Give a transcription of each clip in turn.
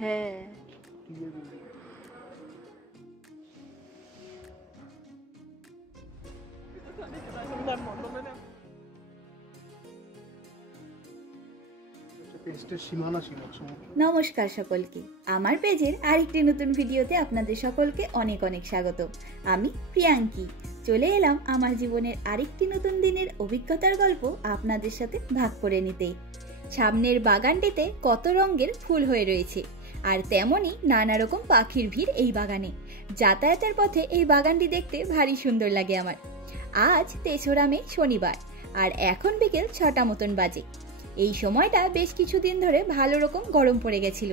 হ্যাঁ নমস্কার সকলকে, আমার পেজের আরেকটি নতুন ভিডিওতে আপনাদের সকলকে অনেক অনেক স্বাগত। আমি প্রিয়াঙ্কি চলে এলাম আমার জীবনের আরেকটি নতুন দিনের অভিজ্ঞতার গল্প আপনাদের সাথে ভাগ করে নিতে। সামনের বাগানটিতে কত রঙের ফুল হয়ে রয়েছে, আর তেমনই নানা রকম পাখির ভিড় এই বাগানে। যাতায়াতের পথে এই বাগানটি দেখতে ভারী সুন্দর লাগে আমার। আজ ৩রা মে শনিবার, আর এখন বিকেল ৬টা মতন বাজে। এই সময়টা বেশ কিছুদিন ধরে ভালো রকম গরম পড়ে গেছিল,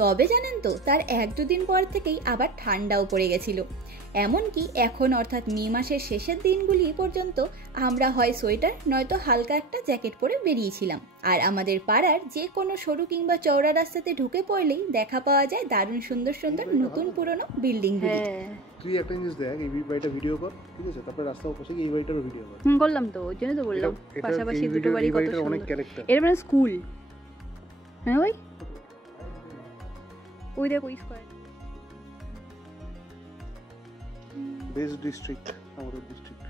তবে জানেন তো তার ১-২ দিন পর থেকেই আবার ঠান্ডাও পড়ে গেছিল। এমনকি এখন অর্থাৎ মে মাসের শেষের দিনগুলি পর্যন্ত আমরা হয় সোয়েটার নয়তো হালকা একটা জ্যাকেট পরে বেরিয়েছিলাম। আর আমাদের পাড়ার যে কোনো সরু কিংবা চওড়া রাস্তাতে ঢুকে পড়লেই দেখা পাওয়া যায় দারুণ সুন্দর সুন্দর নতুন পুরনো বিল্ডিংগুলি। তুই একটা জিনিস দেখ, এই বাড়িটা ভিডিও কর, ঠিক আছে? তারপরে রাস্তার পাশে এই বাড়িটারও ভিডিও কর। করলাম তো, ওই জন্য তো বললাম পাশাপাশি দুটো বাড়ি কত সুন্দর। অনেক ক্যারেক্টার। এর মানে স্কুল, হ্যাঁ ভাই, ওই দেখ ওই স্কয়ার। বেস্ট ডিস্ট্রিক্ট আমাদের ডিস্ট্রিক্ট।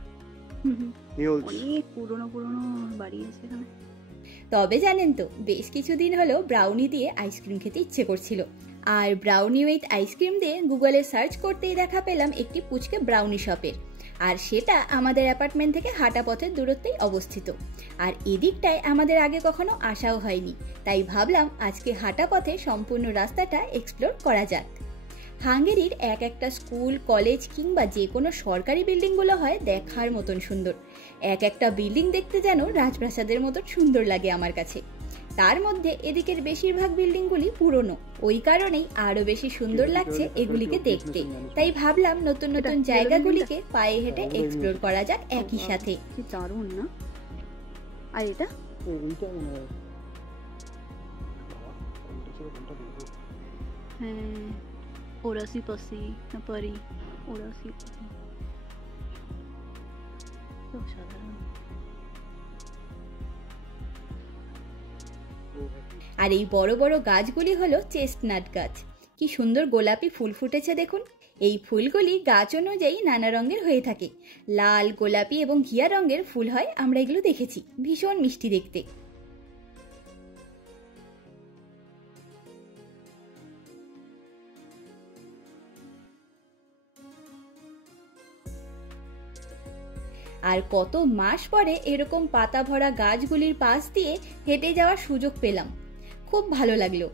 অনেক পুরনো পুরনো বাড়ি আছে এখানে। তবে জানেন তো, বেশ কিছুদিন হলো ব্রাউনি দিয়ে আইসক্রিম খেতে ইচ্ছে করছিল। আর ব্রাউনি উইথ আইসক্রিম দিয়ে গুগলে সার্চ করতেই দেখা পেলাম একটি পুচকে ব্রাউনি শপের, আর সেটা আমাদের অ্যাপার্টমেন্ট থেকে হাঁটা পথের দূরত্বেই অবস্থিত। আর এদিকটায় আমাদের আগে কখনো আসাও হয়নি, তাই ভাবলাম আজকে হাঁটা পথে সম্পূর্ণ রাস্তাটা এক্সপ্লোর করা যাক। হাঙ্গেরির এক একটা স্কুল, কলেজ কিংবা যে কোনো সরকারি বিল্ডিংগুলো হয় দেখার মতন সুন্দর। এক একটা বিল্ডিং দেখতে যেন রাজপ্রাসাদের মতন সুন্দর লাগে আমার কাছে। তার মধ্যে এদিকের বেশিরভাগ বিল্ডিংগুলি পুরনো, ওই কারণেই আরো বেশি সুন্দর লাগছে এগুলিকে দেখতে। তাই ভাবলাম নতুন নতুন জায়গাগুলিকে পায়ে হেঁটে এক্সপ্লোর করা যাক একই সাথে। দারুণ না? আর এটা হ্যাঁ, ওরাসি পাসি না পারি, ওরাসি পাসি তো সাধারণ। আর এই বড় বড় গাছগুলি হলো চেস্টনাট গাছ। কি সুন্দর গোলাপি ফুল ফুটেছে দেখুন। এই ফুলগুলি গাছ অনুযায়ী নানা রঙের হয়ে থাকে, লাল, গোলাপি এবং ঘিয়া রঙের ফুল হয়, আমরা এগুলো দেখেছি, ভীষণ মিষ্টি দেখতে। আর কত মাস পরে এরকম পাতা ভরা গাছগুলির পাশ দিয়ে হেঁটে যাওয়ার সুযোগ পেলাম, খুব ভালো লাগলো।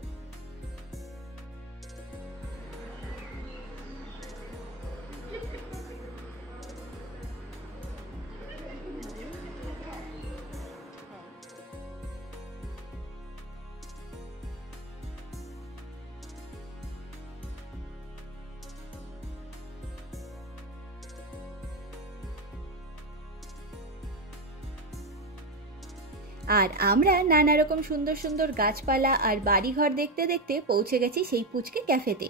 আর আমরা নানা রকম সুন্দর সুন্দর গাছপালা আর বাড়িঘর দেখতে দেখতে পৌঁছে গেছি সেই পুচকে ক্যাফেতে।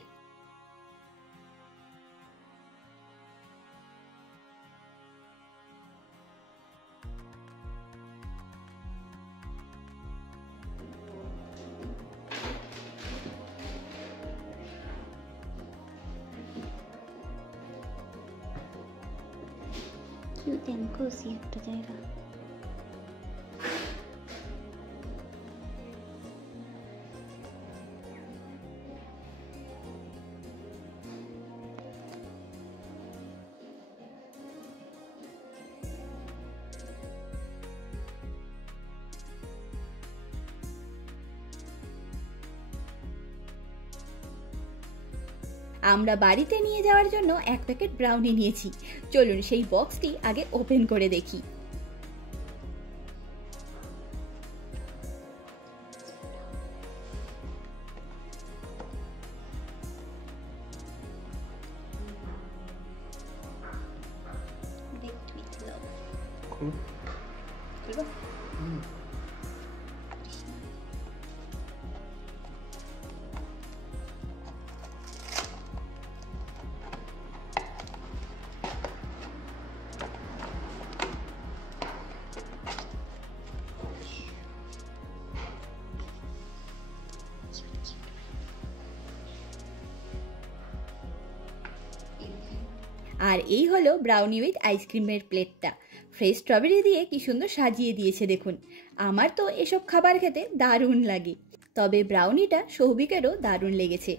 একটা জায়গা। আমরা বাড়িতে নিয়ে যাওয়ার জন্য 1 প্যাকেট ব্রাউনি নিয়েছি। চলুন সেই বক্সটি আগে ওপেন করে দেখি। আর এই হলো ব্রাউনি উইথ আইসক্রিমের প্লেটটা। ফ্রেশ স্ট্রবেরি দিয়ে কি সুন্দর সাজিয়ে দিয়েছে দেখুন। আমার তো এসব খাবার খেতে দারুণ লাগে, তবে ব্রাউনিটা সৌভিকেরও দারুণ লেগেছে।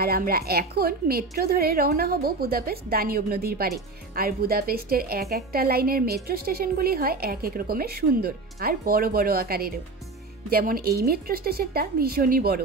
আর আমরা এখন মেট্রো ধরে রওনা হব বুদাপেস্ট দানিউব নদীর পাড়ে। আর বুদাপেস্টের এক একটা লাইনের মেট্রো স্টেশনগুলি হয় এক এক রকমের সুন্দর আর বড় বড় আকারেরও। যেমন এই মেট্রো স্টেশনটা ভীষণই বড়।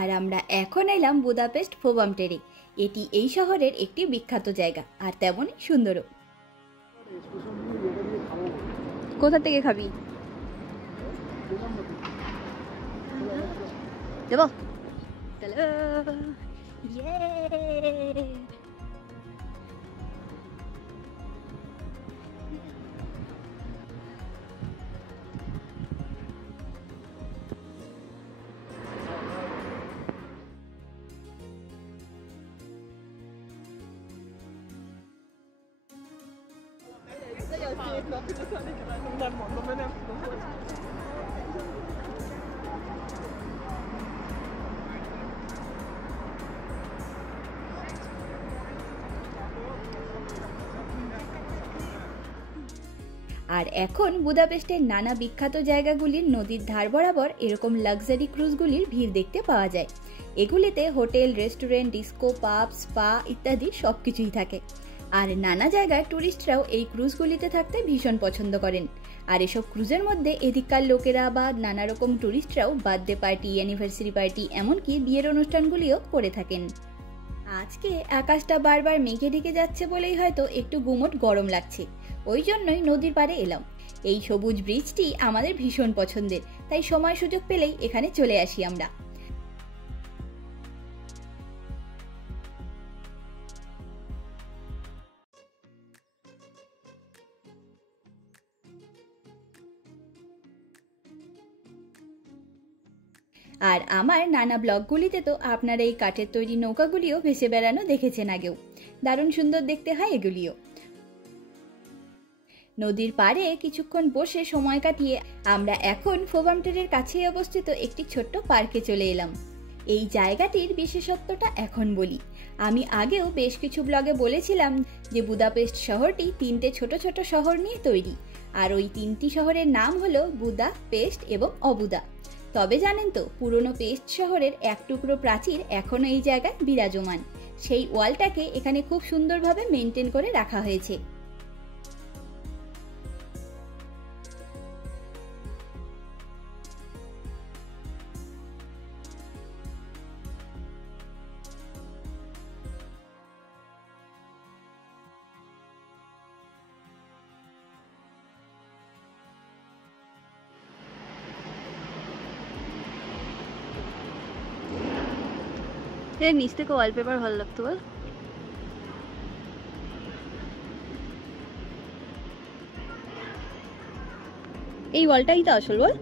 আর আমরা এখন এলাম বুদাপেস্ট ফোবামটেরে। এটি এই শহরের একটি বিখ্যাত জায়গা আর তেমনই সুন্দরও। কোথা থেকে খাবি? দেব আর এখন বুদাপেস্টের নানা বিখ্যাত জায়গাগুলির নদীর ধার বরাবর এরকম লাক্সারি ক্রুজগুলির ভিড় দেখতে পাওয়া যায়। এগুলিতে হোটেল, রেস্টুরেন্ট, ডিস্কো, পাব, স্পা ইত্যাদি সবকিছুই থাকে। আর নানা জায়গার টুরিস্টরাও এই ক্রুজগুলিতে থাকতে ভীষণ পছন্দ করেন। আর এসব ক্রুজের মধ্যে এদিককার লোকেরা বা নানা রকম টুরিস্টরাও বার্থডে পার্টি, অ্যানিভার্সারি পার্টি, এমনকি বিয়ের অনুষ্ঠানগুলিও করে থাকেন। আজকে আকাশটা বারবার মেঘে ঢেকে যাচ্ছে বলেই হয়তো একটু গুমোট গরম লাগছে। ওই জন্যই নদীর পাড়ে এলাম। এই সবুজ ব্রিজটি আমাদের ভীষণ পছন্দের, তাই সময় সুযোগ পেলেই এখানে চলে আসি আমরা। আর আমার নানা ব্লগগুলিতে তো আপনারা এই কাঠের তৈরি নৌকাগুলিও ভেসে বেড়ানো দেখেছেন আগেও। দারুণ সুন্দর দেখতে হয় এগুলিও। নদীর পাড়ে কিছুক্ষণ বসে সময় কাটিয়ে আমরা এখন ফোবামটেরের কাছেই অবস্থিত একটি ছোট্ট পার্কে চলে এলাম। এই জায়গাটির বিশেষত্বটা এখন বলি। আমি আগেও বেশ কিছু ব্লগে বলেছিলাম যে বুদাপেস্ট শহরটি 3টে ছোট ছোট শহর নিয়ে তৈরি। আর ওই 3টি শহরের নাম হলো বুদা, পেস্ট এবং অবুদা। তবে জানেন তো, পুরনো পেস্ট শহরের এক টুকরো প্রাচীর এখনো এই জায়গায় বিরাজমান। সেই ওয়ালটাকে এখানে খুব সুন্দরভাবে মেনটেন করে রাখা হয়েছে। এর নিচ থেকে ওয়ালপেপার ভালো লাগতো বল। এই ওয়ালটাই তো আসল বল,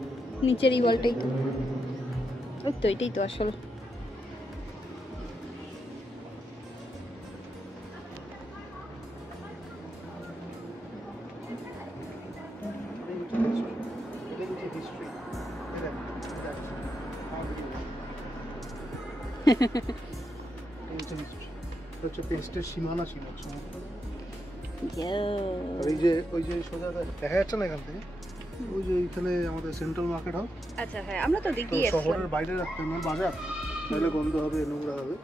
নিচের এই ওয়ালটাই তো, ওই তো এটাই তো আসল। হচ্ছে পেস্টের সীমানা ছিল। ওই যে সোজা দেখা যাচ্ছে না এখান থেকে, ওই যে ওইখানে আমাদের সেন্ট্রাল মার্কেট হাউস। আচ্ছা হ্যাঁ, আমরা তো দেখি শহরের বাইরে রাখতাম না বাজার, তাহলে গন্ধ হবে, নোংরা হবে।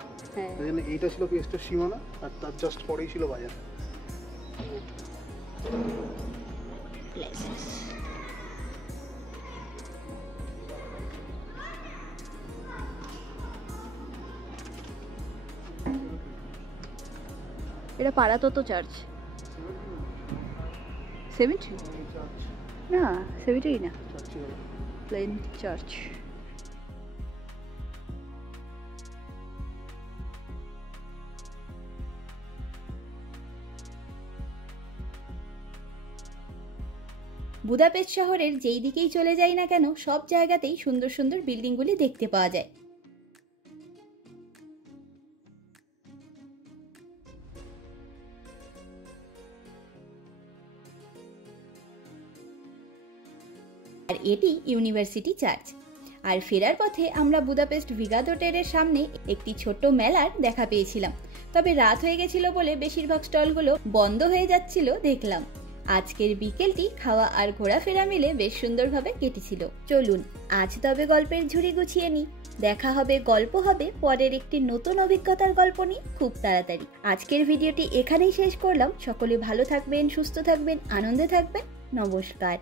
তাই জন্য এইটা ছিল পেস্টের সীমানা, আর তার জাস্ট পরেই ছিল বাজার। এটা পাড়াততো চার্চ। 70 না, 70 না, প্লেন চার্চ। বুদাপেস্ট শহরের যেই দিকেই চলে যাই না কেন সব জায়গাতেই সুন্দর সুন্দর বিল্ডিংগুলি দেখতে পাওয়া যায়। আর এটি ইউনিভার্সিটি চার্চ। আর ফেরার পথে আমরা বুদাপেস্ট ভিগাদোটেরের সামনে একটি ছোট্ট মেলার দেখা পেয়েছিলাম, তবে রাত হয়ে গেছিল বলে বেশিরভাগ স্টলগুলো বন্ধ হয়ে যাচ্ছিল দেখলাম। আজকের বিকেলটি খাওয়া আর ঘোরাফেরা মিলে বেশ সুন্দরভাবে কেটেছিল। চলুন আজ তবে গল্পের ঝুড়ি গুছিয়ে নিই। দেখা হবে, গল্প হবে পরের একটি নতুন অভিজ্ঞতার গল্প নিয়ে খুব তাড়াতাড়ি। আজকের ভিডিওটি এখানেই শেষ করলাম। সকলে ভালো থাকবেন, সুস্থ থাকবেন, আনন্দে থাকবেন। নমস্কার।